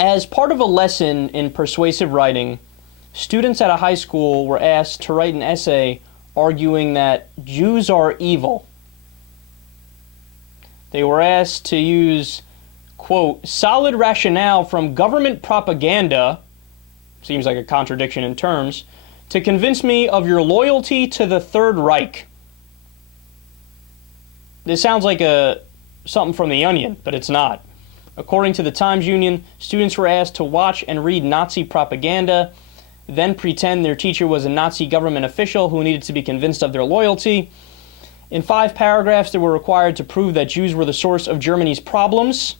As part of a lesson in persuasive writing, students at a high school were asked to write an essay arguing that Jews are evil. They were asked to use, quote, solid rationale from government propaganda, seems like a contradiction in terms, to convince me of your loyalty to the Third Reich. This sounds like something from The Onion, but it's not. According to the Times Union, students were asked to watch and read Nazi propaganda, then pretend their teacher was a Nazi government official who needed to be convinced of their loyalty. In 5 paragraphs, they were required to prove that Jews were the source of Germany's problems.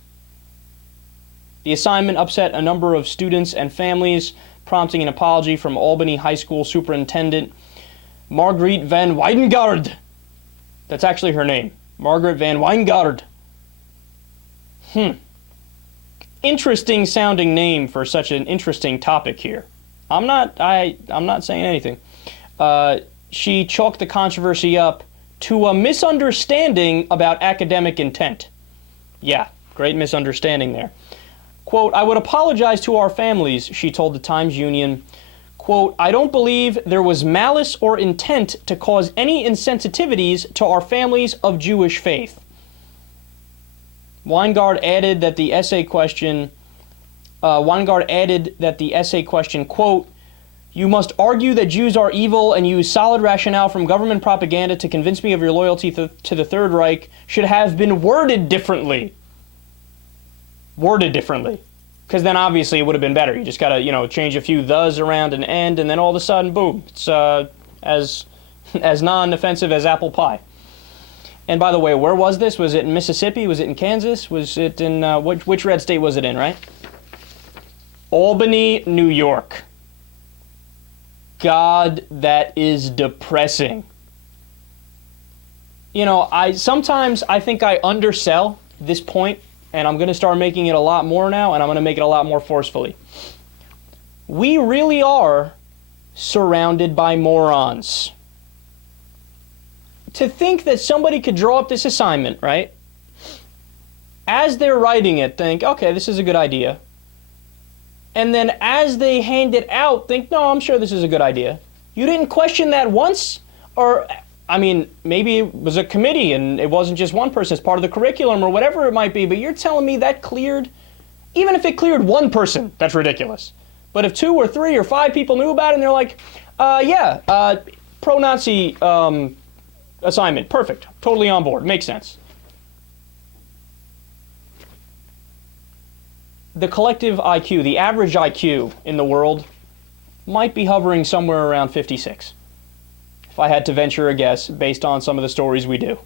The assignment upset a number of students and families, prompting an apology from Albany High School Superintendent Marguerite van Wyngaard. That's actually her name, Margaret van Wyngaard. Interesting sounding name for such an interesting topic here. I'm not saying anything. She chalked the controversy up to a misunderstanding about academic intent. Yeah, great misunderstanding there. Quote, I would apologize to our families, she told the Times Union. Quote, I don't believe there was malice or intent to cause any insensitivities to our families of Jewish faith. Wyngaard added that the essay question, quote, you must argue that Jews are evil and use solid rationale from government propaganda to convince me of your loyalty to the Third Reich should have been worded differently. Worded differently. Because then obviously it would have been better. You just got to, change a few thes around an end, and then all of a sudden, boom, it's as non-offensive as apple pie. And by the way, where was this? Was it in Mississippi? Was it in Kansas? Was it in, which red state was it in, right? Albany, New York. God, that is depressing. Sometimes I think I undersell this point, and I'm going to start making it a lot more now, and I'm going to make it a lot more forcefully. We really are surrounded by morons. To think that somebody could draw up this assignment, right? As they're writing it, think, okay, this is a good idea. And then as they hand it out, think, no, I'm sure this is a good idea. You didn't question that once? Or, maybe it was a committee and it wasn't just one person, it's part of the curriculum or whatever it might be, but you're telling me that cleared? Even if it cleared one person, that's ridiculous. But if 2 or 3 or 5 people knew about it and they're like, pro-Nazi assignment, perfect, totally on board, makes sense. The collective IQ, the average IQ in the world, might be hovering somewhere around 56. If I had to venture a guess based on some of the stories we do.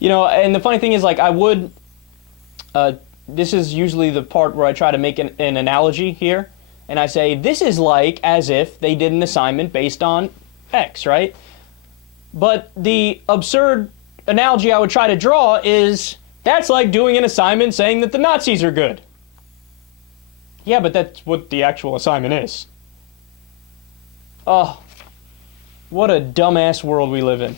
And the funny thing is, I would, this is usually the part where I try to make an analogy here, and I say, this is like as if they did an assignment based on X, right? But the absurd analogy I would try to draw is, that's like doing an assignment saying that the Nazis are good. Yeah, but that's what the actual assignment is. Oh, what a dumbass world we live in.